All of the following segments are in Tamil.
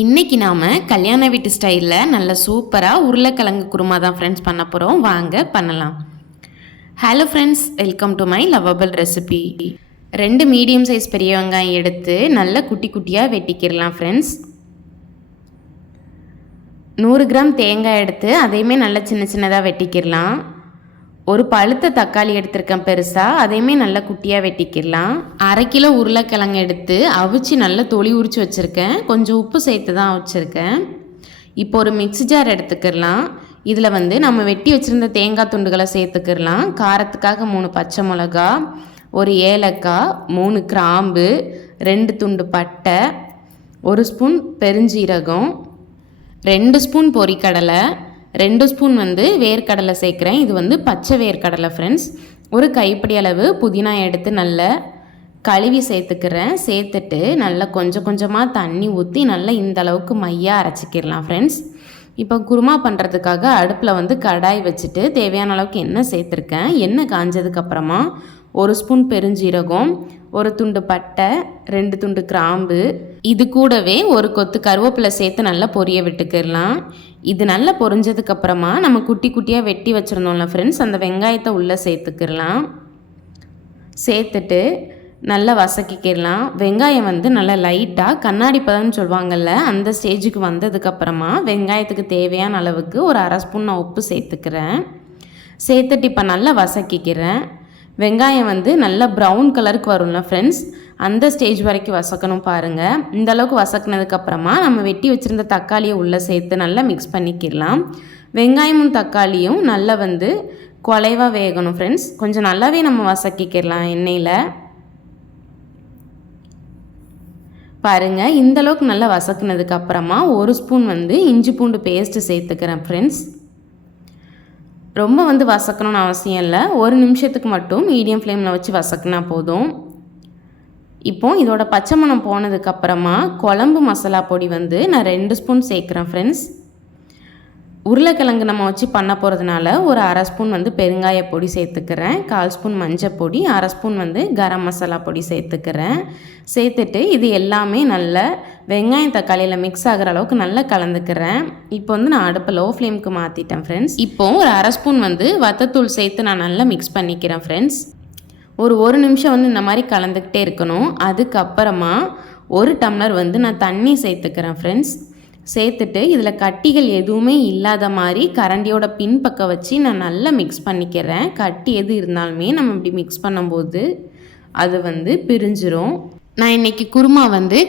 இன்றைக்கி நாம் கல்யாண வீட்டு ஸ்டைலில் நல்ல சூப்பராக உருளைக்கிழங்கு குருமா தான் ஃப்ரெண்ட்ஸ் பண்ண போகிறோம். வாங்க பண்ணலாம். Hello friends, welcome to my lovable recipe. 2 medium size பெரிய வெங்காயம் எடுத்து நல்ல குட்டி குட்டியாக வெட்டிக்கிடலாம் ஃப்ரெண்ட்ஸ். 100 கிராம் தேங்காய் எடுத்து அதையுமே நல்ல சின்ன சின்னதாக வெட்டிக்கிடலாம். ஒரு பழுத்த தக்காளி எடுத்திருக்கேன் பெருசாக, அதையுமே நல்லா குட்டியாக வெட்டிக்கிடலாம். 1/2 கிலோ உருளைக்கிழங்கு எடுத்து அவிச்சு நல்லா தொளி உரித்து வச்சுருக்கேன். கொஞ்சம் உப்பு சேர்த்து தான் வச்சுருக்கேன். இப்போ ஒரு மிக்ஸி ஜார் எடுத்துக்கிடலாம். இதில் நம்ம வெட்டி வச்சுருந்த தேங்காய் துண்டுகளை சேர்த்துக்கிடலாம். காரத்துக்காக 3 பச்சை மிளகா, ஒரு ஏலக்காய், 3 கிராம்பு, 2 துண்டு பட்டை, 1 ஸ்பூன் பெருஞ்சீரகம், 2 ஸ்பூன் பொரிக்கடலை, 2 ஸ்பூன் வேர்க்கடலை சேர்க்குறேன். இது பச்சை வேர்க்கடலை ஃப்ரெண்ட்ஸ். ஒரு கைப்பிடி அளவு புதினா எடுத்து நல்லா கழுவி சேர்த்துக்கிறேன். சேர்த்துட்டு நல்லா கொஞ்சம் கொஞ்சமாக தண்ணி ஊற்றி நல்லா இந்த அளவுக்கு மையாக அரைச்சிக்கிடலாம் ஃப்ரெண்ட்ஸ். இப்போ குருமா பண்ணுறதுக்காக அடுப்பில் கடாய் வச்சுட்டு தேவையான அளவுக்கு எண்ணெய் சேர்த்துருக்கேன். எண்ணெய் காஞ்சதுக்கப்புறமா 1 ஸ்பூன் பெருஞ்சீரகம், 1 துண்டு பட்டை, 2 துண்டு கிராம்பு, இது கூடவே ஒரு கொத்து கருவேப்பிலை சேர்த்து நல்லா பொரிய விட்டுக்கிடலாம். இது நல்லா பொரிஞ்சதுக்கப்புறமா நம்ம குட்டி குட்டியாக வெட்டி வச்சுருந்தோம்ல ஃப்ரெண்ட்ஸ், அந்த வெங்காயத்தை உள்ளே சேர்த்துக்கிடலாம். சேர்த்துட்டு நல்லா வசக்கிக்கிடலாம். வெங்காயம் நல்லா லைட்டாக கண்ணாடி பதம்னு சொல்லுவாங்கள்ல, அந்த ஸ்டேஜுக்கு வந்ததுக்கப்புறமா வெங்காயத்துக்கு தேவையான அளவுக்கு ஒரு 1/2 ஸ்பூன் நான் உப்பு சேர்த்துக்கிறேன். சேர்த்துட்டு இப்போ நல்லா வசக்கிக்கிறேன். வெங்காயம் நல்லா ப்ரௌன் கலருக்கு வரும்ல ஃப்ரெண்ட்ஸ், அந்த ஸ்டேஜ் வரைக்கும் வசக்கணும் பாருங்கள். இந்த அளவுக்கு வசக்கினதுக்கப்புறமா நம்ம வெட்டி வச்சுருந்த தக்காளியை உள்ளே சேர்த்து நல்லா மிக்ஸ் பண்ணிக்கிடலாம். வெங்காயமும் தக்காளியும் நல்லா குலைவாக வேகணும் ஃப்ரெண்ட்ஸ். கொஞ்சம் நல்லாவே நம்ம வசக்கிக்கிடலாம் எண்ணெயில். பாருங்கள், இந்தளவுக்கு நல்லா வசக்கினதுக்கப்புறமா 1 ஸ்பூன் இஞ்சி பூண்டு பேஸ்ட்டு சேர்த்துக்கிறேன் ஃப்ரெண்ட்ஸ். ரொம்ப வசக்கணும்னு அவசியம் இல்லை. 1 நிமிஷத்துக்கு மட்டும் மீடியம் ஃப்ளேமில் வச்சு வசக்கினா போதும். இப்போ இதோட பச்சை மணம் போனதுக்கப்புறமா குழம்பு மசாலா பொடி நான் 2 ஸ்பூன் சேர்க்குறேன் ஃப்ரெண்ட்ஸ். உருளைக்கிழங்கு நம்ம வச்சு பண்ண போகிறதுனால ஒரு 1/2 ஸ்பூன் பெருங்காய பொடி சேர்த்துக்கிறேன். 1/4 ஸ்பூன் மஞ்சள் பொடி, 1/2 ஸ்பூன் கரம் மசாலா பொடி சேர்த்துக்கிறேன். சேர்த்துட்டு இது எல்லாமே நல்லா வெங்காயம் தக்காளியில் மிக்ஸ் ஆகிற அளவுக்கு நல்லா கலந்துக்கிறேன். இப்போ நான் அடுப்பை லோ ஃப்ளேமுக்கு மாற்றிட்டேன் ஃப்ரெண்ட்ஸ். இப்போ ஒரு 1/2 ஸ்பூன் வத்தத்தூள் சேர்த்து நான் நல்லா மிக்ஸ் பண்ணிக்கிறேன் ஃப்ரெண்ட்ஸ். ஒரு 1 நிமிஷம் இந்த மாதிரி கலந்துக்கிட்டே இருக்கணும். அதுக்கப்புறமா 1 டம்ளர் நான் தண்ணி சேர்த்துக்கிறேன் ஃப்ரெண்ட்ஸ். சேர்த்துட்டு இதில் கட்டிகள் எதுவுமே இல்லாத மாதிரி கரண்டியோட பின்பக்கம் வச்சு நான் நல்லா மிக்ஸ் பண்ணிக்கிறேன். கட்டி எது இருந்தாலுமே நம்ம இப்படி மிக்ஸ் பண்ணும்போது அது பிரிஞ்சிரும். நான் இன்றைக்கி குருமா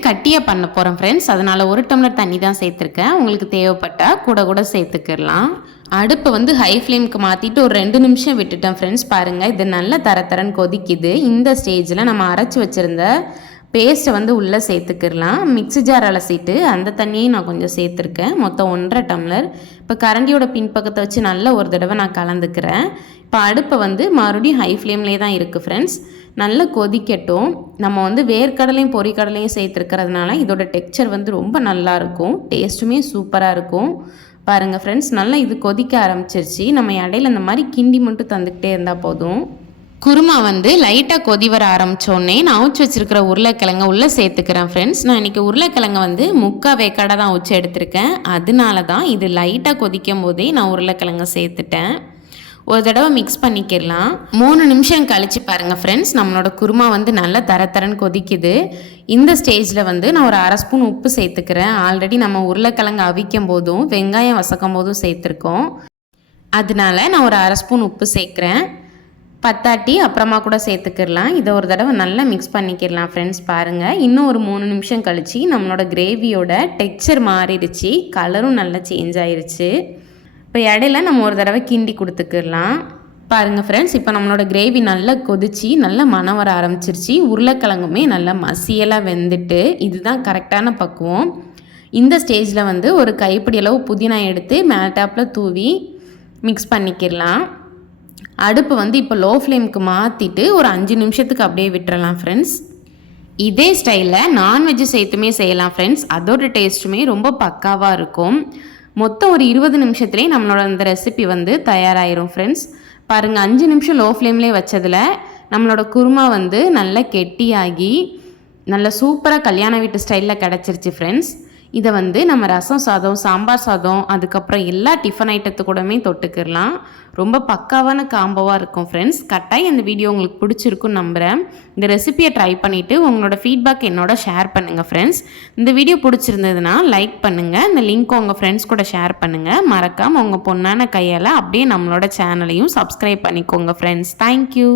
கட்டியாக பண்ண போகிறேன் ஃப்ரெண்ட்ஸ். அதனால் 1 டம்ளர் தண்ணி தான் சேர்த்துருக்கேன். உங்களுக்கு தேவைப்பட்டால் கூட சேர்த்துக்கிடலாம். அடுப்பை ஹை ஃப்ளேமுக்கு மாற்றிட்டு ஒரு 2 நிமிஷம் விட்டுட்டேன் ஃப்ரெண்ட்ஸ். பாருங்கள், இது நல்லா தரன்னு கொதிக்குது. இந்த ஸ்டேஜில் நம்ம அரைச்சி வச்சுருந்த பேஸ்ட்டை உள்ளே சேர்த்துக்கிடலாம். மிக்ஸி ஜார் அலசிட்டு அந்த தண்ணியையும் நான் கொஞ்சம் சேர்த்துருக்கேன். மொத்தம் 1.5 டம்ளர். இப்போ கரண்டியோட பின்பக்கத்தை வச்சு நல்லா ஒரு தடவை நான் கலந்துக்கிறேன். இப்போ அடுப்பை மறுபடியும் ஹை ஃப்ளேம்லேயே தான் இருக்குது ஃப்ரெண்ட்ஸ். நல்லா கொதிக்கட்டும். நம்ம வேர்க்கடலையும் பொரிக்கடலையும் சேர்த்துருக்கிறதுனால இதோட டெக்ஸ்சர் ரொம்ப நல்லாயிருக்கும். டேஸ்ட்டுமே சூப்பராக இருக்கும். பாருங்கள் ஃப்ரெண்ட்ஸ், நல்லா இது கொதிக்க ஆரம்பிச்சிருச்சு. நம்ம இடையில இந்த மாதிரி கிண்டி மட்டும் தந்துக்கிட்டே இருந்தால் போதும். குருமா லைட்டாக கொதி வர ஆரம்பித்தோடனே நான் அவிச்சு வச்சுருக்கிற உருளைக்கிழங்க உள்ளே சேர்த்துக்கிறேன் ஃப்ரெண்ட்ஸ். நான் இன்றைக்கி உருளைக்கிழங்க 3/4 வேக்காடாக தான் அவிச்சு எடுத்திருக்கேன். அதனால தான் இது லைட்டாக கொதிக்கும் போதே நான் உருளைக்கிழங்க சேர்த்துட்டேன். ஒரு தடவை மிக்ஸ் பண்ணிக்கிடலாம். 3 நிமிஷம் கழித்து பாருங்கள் ஃப்ரெண்ட்ஸ், நம்மளோட குருமா நல்லா தரன்னு கொதிக்குது. இந்த ஸ்டேஜில் நான் ஒரு 1/2 ஸ்பூன் உப்பு சேர்த்துக்கிறேன். ஆல்ரெடி நம்ம உருளைக்கிழங்கு அவிக்கும் போதும் வெங்காயம் வசக்கும் போதும் சேர்த்துருக்கோம். அதனால நான் ஒரு 1/2 ஸ்பூன் உப்பு சேர்க்குறேன். பத்தாட்டி அப்புறமா கூட சேர்த்துக்கிடலாம். இதை ஒரு தடவை நல்லா மிக்ஸ் பண்ணிக்கிடலாம் ஃப்ரெண்ட்ஸ். பாருங்கள், இன்னும் ஒரு 3 நிமிஷம் கழித்து நம்மளோட கிரேவியோட டெக்ஸ்சர் மாறிடுச்சு. கலரும் நல்லா சேஞ்ச் ஆயிடுச்சு. இப்போ இடையில நம்ம ஒரு தடவை கிண்டி கொடுத்துக்கிடலாம். பாருங்கள் ஃப்ரெண்ட்ஸ், இப்போ நம்மளோட கிரேவி நல்லா கொதிச்சு நல்லா மணம் வர ஆரம்பிச்சிருச்சு. உருளைக்கிழங்குமே நல்லா மசியலாக வெந்துட்டு இதுதான் கரெக்டான பக்குவம். இந்த ஸ்டேஜில் ஒரு கைப்பிடி அளவு புதினா எடுத்து மேல்டாப்பில் தூவி மிக்ஸ் பண்ணிக்கிடலாம். அடுப்பு இப்போ லோ ஃப்ளேமுக்கு மாற்றிட்டு ஒரு 5 நிமிஷத்துக்கு அப்படியே விட்டுறலாம் ஃப்ரெண்ட்ஸ். இதே ஸ்டைலில் நான்வெஜ்ஜு சேர்த்துமே செய்யலாம் ஃப்ரெண்ட்ஸ். அதோட டேஸ்ட்டுமே ரொம்ப பக்காவாக இருக்கும். மொத்தம் ஒரு 20 நிமிஷத்துலேயே நம்மளோட அந்த ரெசிபி தயாராகிரும் ஃப்ரெண்ட்ஸ். பாருங்கள், 5 நிமிஷம் லோ ஃப்ளேம்லேயே வச்சதில் நம்மளோட குருமா நல்லா கெட்டியாகி நல்ல சூப்பராக கல்யாண வீட்டு ஸ்டைலில் கிடச்சிருச்சு ஃப்ரெண்ட்ஸ். இதை வந்து நம்ம ரசம் சாதம், சாம்பார் சாதம், அதுக்கப்புறம் எல்லா டிஃபன் ஐட்டத்து கூடமே தொட்டுக்கிடலாம். ரொம்ப பக்காவான காம்போவாக இருக்கும் ஃப்ரெண்ட்ஸ். கட்டாயம் இந்த வீடியோ உங்களுக்கு பிடிச்சிருக்குன்னு நம்புகிறேன். இந்த ரெசிபியை ட்ரை பண்ணிவிட்டு உங்களோட ஃபீட்பேக் என்னோட ஷேர் பண்ணுங்கள் ஃப்ரெண்ட்ஸ். இந்த வீடியோ பிடிச்சிருந்ததுன்னா லைக் பண்ணுங்கள், இந்த லிங்க் உங்கள் ஃப்ரெண்ட்ஸ் கூட ஷேர் பண்ணுங்கள். மறக்காமல் உங்கள் பொண்ணான கையால் அப்படியே நம்மளோட சேனலையும் சப்ஸ்கிரைப் பண்ணிக்கோங்க ஃப்ரெண்ட்ஸ். தேங்க்யூ.